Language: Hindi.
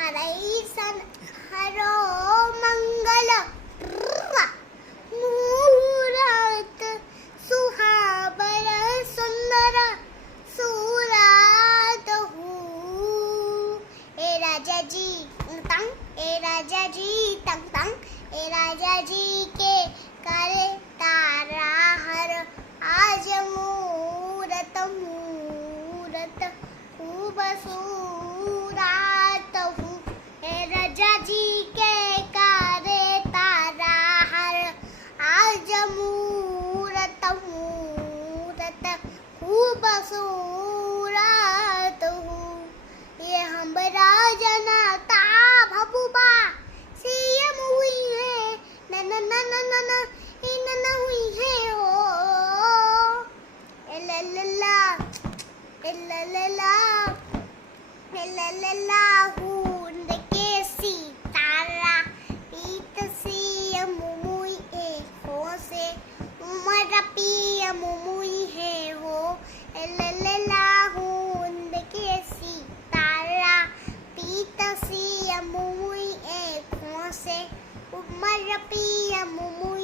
Araisan haro mangal muhurat suhabar sundar surat hu ए राजा जी तंग तंग ए राजा जी के करे तारा हर आज मूरत मूरत खूब सूरत हूँ ए राजा जी के करे तारा हर आज मूरत मूरत खूब सूरत हूँ ये हमरा जनता भबुबा सीएम हुई है न न न न न न इन न हुई है हो एलला एलला हुंद के सीतारा पीत सीएम मुई ए हो से उमर पीएम मुई है हो एलला हुंद के सीतारा पीत सीएम मुई ए हो से उमर पीएम मुई